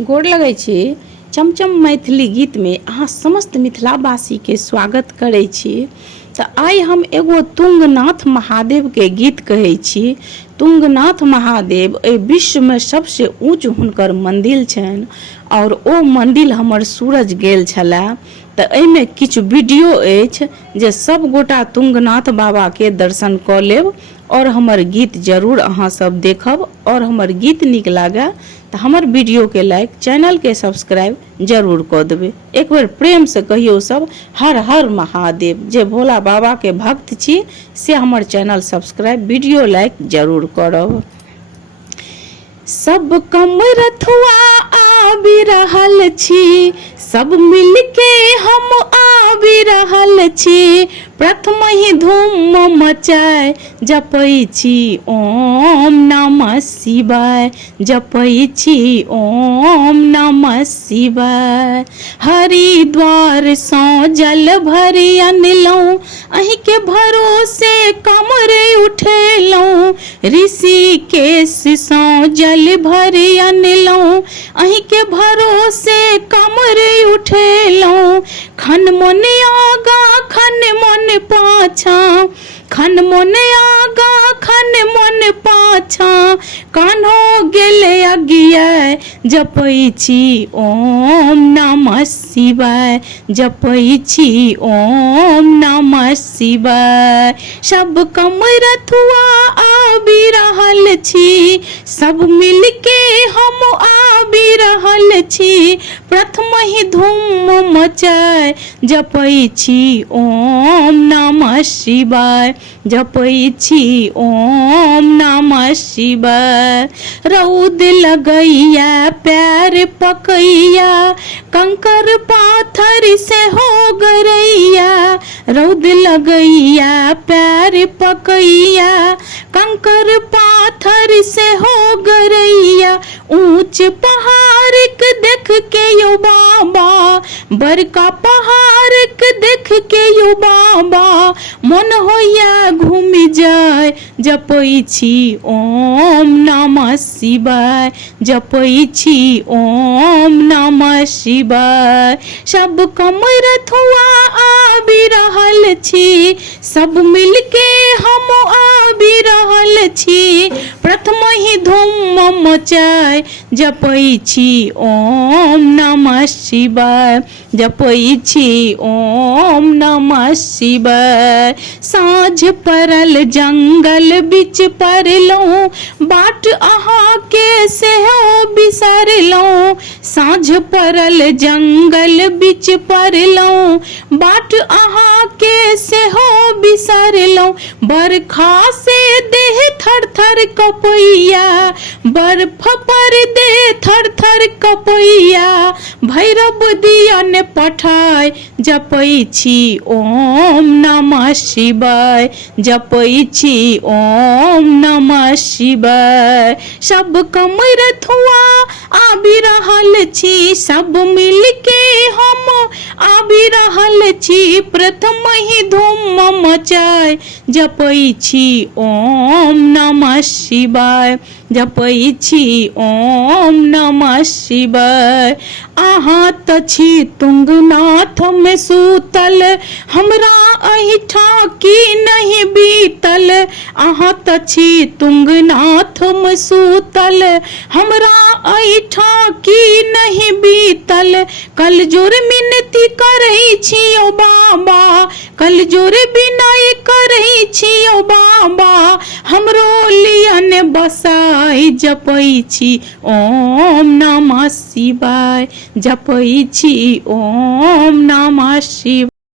गोर लगै छी। चमचम मैथिली गीत में अहाँ समस्त मिथिलावासी के स्वागत करै छी। तो आइ हम एगो तुंगनाथ महादेव के गीत कहै छी। तुंगनाथ महादेव ए विश्व में सबसे ऊंच हुनकर मंदिर छनि और ओ मंदिर हमर सूरज गेल छला। तो एहिमे किछु वीडियो अछि जे सब गोटा तुंगनाथ बाबा के दर्शन कऽ लेब और हमर गीत जरूर अहाँ सब देखब और हमर गीत नीक लागे तो हमर वीडियो के लाइक, चैनल के सब्सक्राइब जरूर कर देबे। एक बार प्रेम से कहियो सब हर हर महादेव। जे भोला बाबा के भक्त छी से हमर चैनल सब्सक्राइब, वीडियो लाइक जरूर करब। सब कमरथुआ आबि रहल छी, सब मिलके हम आबि रहल छी। प्रथम ही धूम मचाए जपै छी ओम नमः शिवाय, जपै छी ओम नमः शिवाय। हरिद्वार सौ जल भरि अनलहुँ, अहीं के भरोसे कमर उठेलहुँ। ऋषिकेश सौ जल भरि अनलहुँ, अहीं के भरोसे कमर उठेलहुँ। खन मन आगा खन मन पाछा, खन मन आगा खन मन पाछा। कान्हो गेले अगिया जपै छी ओम नमः शिवाय, जपै छी ओम नमः शिवाय। सब कमरथुआ आबि रहल छी, सब मिलके हम आबि रहल छी। प्रथम ही धूम मचाए जपै छी ओम नमः शिवाय, जपै छी ओम नमः शिवाय। रौद लगैया पैर पकैया, कंकर पाथर से हो गरैया। रौद लगैया पैर पकैया, कंकर पाथर से हो गरैया। ऊंच पहाड़ के देख के यो बाबा, बड़का पहाड़ के देख के यो बाबा। मन होया घूम जाए जपै छी ओम नमः शिवाय, जपै छी ओम नमः शिवाय। सब कमरथुआ आबि रहल छी, सब मिलके हम आबि रहल छी। प्रथम ही धूम मचाए जपै छी ओम नमः शिवाय, जपै छी ओम नमः शिवाय। साँझ पड़ल जंगल बीच पड़लहुँ, बाट अहाँ के सेहो बिसरलहुँ। साँझ पड़ल जंगल बीच पड़लहुँ, बाट अहाँ के सेहो बिसरलहुँ। बरखा से देह थर थर कपैया, बर्फ पर देह थर थर कपैया। भैरव दियन पठाय जपै छी ओम नमः शिवाय, जपै छी ओम नमः शिवाय। सब कमरथुआ आबि रहल छी, सब मिलके हम आबि रहल छी। प्रथम ही धूम मचाए जपै छी ओम नमः शिवाय, जपै छी ओम नमः शिवाय। अहाँ त छी तुंगनाथ में सूतल, हमरा अहिठा की नहीं बीतल। अहाँ त छी तुंगनाथ में सूतल, हमरा अहिठा की नहीं बीतल। कल जोर मिनती करै छी ओ बाबा, कल जोर बिनय करै छी ओ बाबा। हमरो लियन बसाई जपै छी ओम नमः शिवाय, जपै छी ओम नमः शिवाय।